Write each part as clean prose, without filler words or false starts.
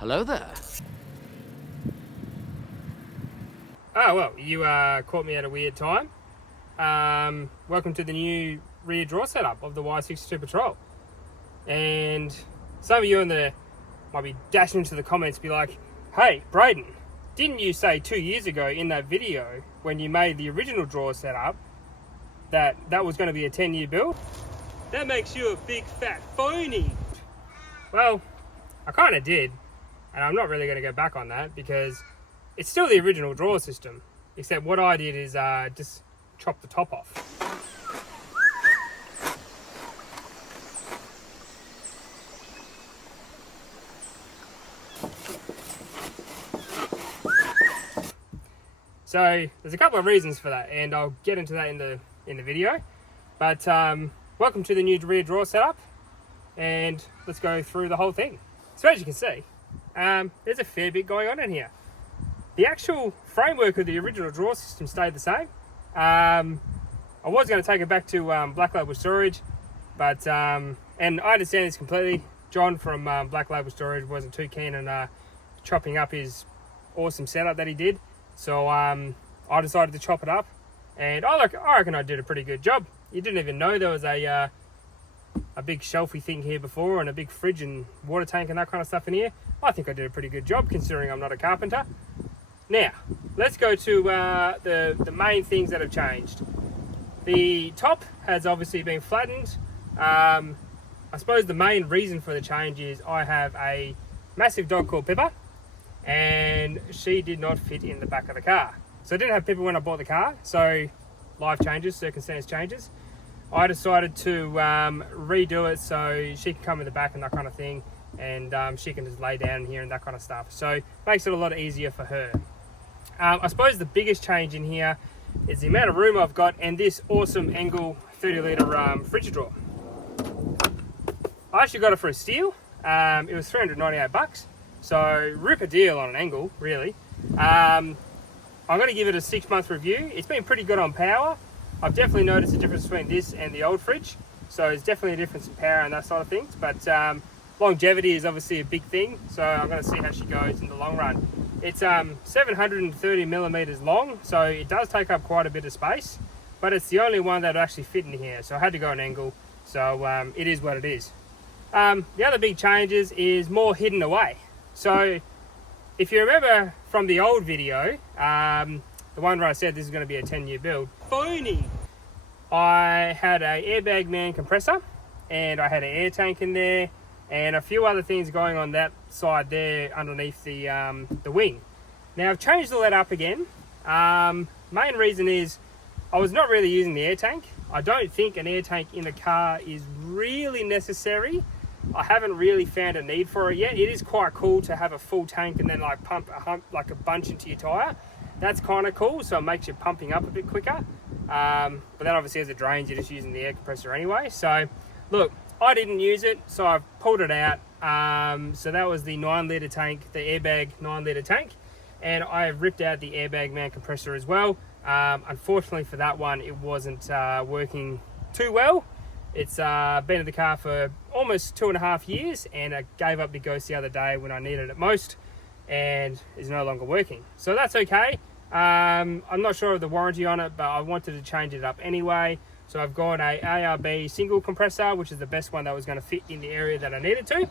Hello there. Oh, well, you caught me at a weird time. Welcome to the new rear draw setup of the Y62 Patrol. And some of you in there might be dashing into the comments be like, hey, Braden, didn't you say 2 years ago in that video when you made the original draw setup that was going to be a 10-year build? That makes you a big fat phony. Well, I kind of did, and I'm not really going to go back on that because it's still the original draw system, except what I did is just chop the top off. So there's a couple of reasons for that, and I'll get into that in the video. But welcome to the new rear draw setup, and let's go through the whole thing. So as you can see, there's a fair bit going on in here. The actual framework of the original draw system stayed the same. I was going to take it back to Black Label Storage, but and I understand this completely. John from Black Label Storage wasn't too keen on chopping up his awesome setup that he did. So I decided to chop it up, and I reckon I did a pretty good job. You didn't even know there was a big shelfy thing here before, and a big fridge and water tank and that kind of stuff in here. I think I did a pretty good job considering I'm not a carpenter. Now, let's go to the main things that have changed. The top has obviously been flattened. I suppose the main reason for the change is I have a massive dog called Pippa, and she did not fit in the back of the car. So I didn't have Pippa when I bought the car, so life changes, circumstance changes. I decided to redo it so she can come in the back and that kind of thing, and she can just lay down here and that kind of stuff. So it makes it a lot easier for her. I suppose the biggest change in here is the amount of room I've got and this awesome Engel 30 litre fridge drawer. I actually got it for a steal. It was 398 bucks. So rip a deal on an Engel, really. I'm going to give it a 6-month review. It's been pretty good on power. I've definitely noticed the difference between this and the old fridge. So it's definitely a difference in power and that sort of things. But longevity is obviously a big thing. So I'm going to see how she goes in the long run. It's 730 millimeters long, so it does take up quite a bit of space. But it's the only one that will actually fit in here. So I had to go an Engel. So it is what it is. The other big changes is more hidden away. So if you remember from the old video, the one where I said this is going to be a 10-year build, phony, I had a airbag man compressor, and I had an air tank in there, and a few other things going on that side there underneath the wing. Now I've changed all that up again. Main reason is I was not really using the air tank. I don't think an air tank in the car is really necessary. I haven't really found a need for it yet. It is quite cool to have a full tank and then like pump a bunch into your tyre. That's kind of cool, so it makes you pumping up a bit quicker. But then obviously as it drains, you're just using the air compressor anyway. So look, I didn't use it, so I've pulled it out. So that was the 9 litre tank, the airbag 9 litre tank. And I have ripped out the airbag man compressor as well. Unfortunately for that one, it wasn't working too well. It's been in the car for almost 2.5 years, and I gave up the ghost the other day when I needed it most, and is no longer working. So that's okay. I'm not sure of the warranty on it, but I wanted to change it up anyway. So I've got a ARB single compressor, which is the best one that was going to fit in the area that I needed to,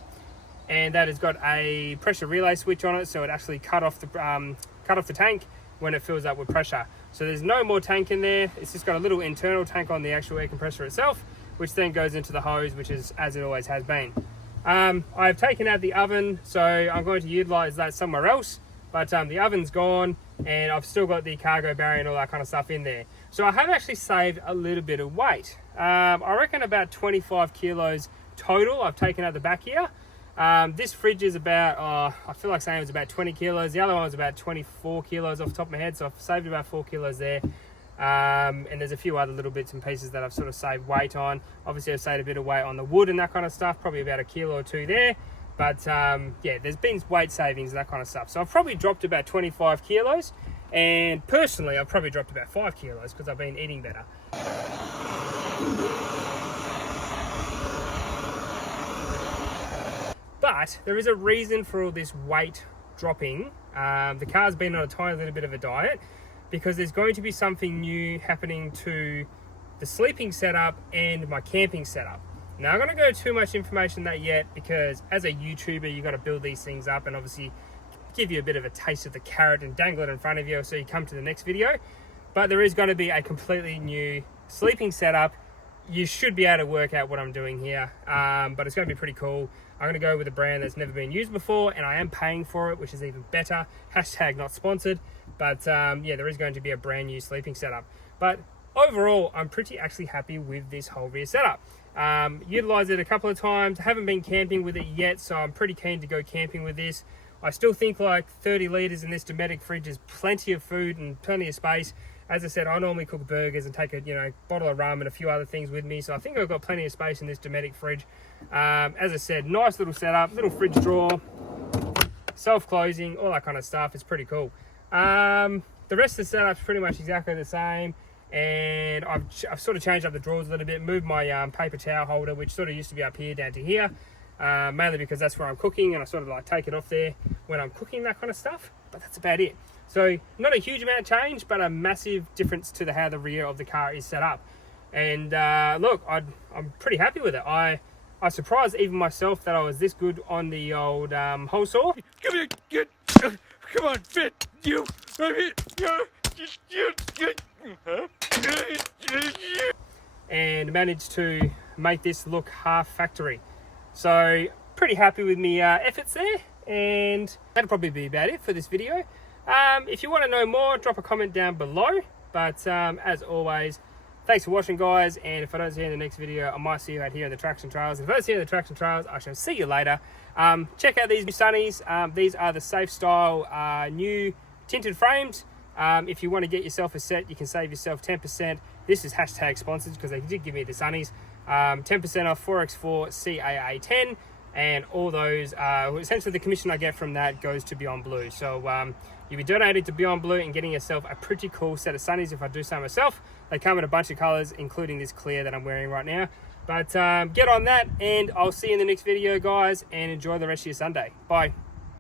and that has got a pressure relay switch on it, so it actually cut off the tank when it fills up with pressure. So there's no more tank in there. It's just got a little internal tank on the actual air compressor itself, which then goes into the hose, which is as it always has been. I've taken out the oven, so I'm going to utilize that somewhere else, but the oven's gone, and I've still got the cargo barrier and all that kind of stuff in there. So I have actually saved a little bit of weight. I reckon about 25 kilos total I've taken out the back here. This fridge is about, I feel like saying it was about 20 kilos. The other one was about 24 kilos off the top of my head, so I've saved about 4 kilos there. And there's a few other little bits and pieces that I've sort of saved weight on. Obviously I've saved a bit of weight on the wood and that kind of stuff, probably about 1 kilo or 2 there. But yeah, there's been weight savings and that kind of stuff. So I've probably dropped about 25 kilos. And personally, I've probably dropped about 5 kilos because I've been eating better. But there is a reason for all this weight dropping. The car's been on a tiny little bit of a diet because there's going to be something new happening to the sleeping setup and my camping setup. Now, I'm going to go too much information on that yet because as a YouTuber, you got to build these things up and obviously give you a bit of a taste of the carrot and dangle it in front of you so you come to the next video. But there is going to be a completely new sleeping setup. You should be able to work out what I'm doing here, but it's going to be pretty cool. I'm going to go with a brand that's never been used before, and I am paying for it, which is even better. Hashtag not sponsored, but yeah, there is going to be a brand new sleeping setup. But overall, I'm pretty actually happy with this whole rear setup. Utilized it a couple of times, haven't been camping with it yet, so I'm pretty keen to go camping with this. I still think like 30 litres in this Dometic fridge is plenty of food and plenty of space. As I said, I normally cook burgers and take a bottle of rum and a few other things with me, so I think I've got plenty of space in this Dometic fridge. As I said, nice little setup, little fridge drawer, self-closing, all that kind of stuff. It's pretty cool. The rest of the setup's pretty much exactly the same, and I've sort of changed up the drawers a little bit, moved my paper towel holder, which sort of used to be up here, down to here, mainly because that's where I'm cooking, and I sort of like take it off there when I'm cooking, that kind of stuff, but that's about it. So not a huge amount of change, but a massive difference to how the rear of the car is set up. And look, I'm pretty happy with it. I surprised even myself that I was this good on the old hole saw. Come here, get, come on, fit, you, and managed to make this look half factory. So pretty happy with me efforts there, and that'll probably be about it for this video. If you want to know more, drop a comment down below. But as always, thanks for watching, guys. And if I don't see you in the next video, I might see you out here in the Traction Trails. If I don't see you in the Traction Trails, I shall see you later. Check out these new sunnies. These are the Safe Style new tinted frames. If you want to get yourself a set, you can save yourself 10%. This is hashtag sponsored because they did give me the sunnies. 10% off 4x4 CAA 10. And all those, essentially the commission I get from that goes to Beyond Blue. So you'll be donating to Beyond Blue and getting yourself a pretty cool set of sunnies if I do so myself. They come in a bunch of colors, including this clear that I'm wearing right now. But get on that, and I'll see you in the next video, guys, and enjoy the rest of your Sunday. Bye.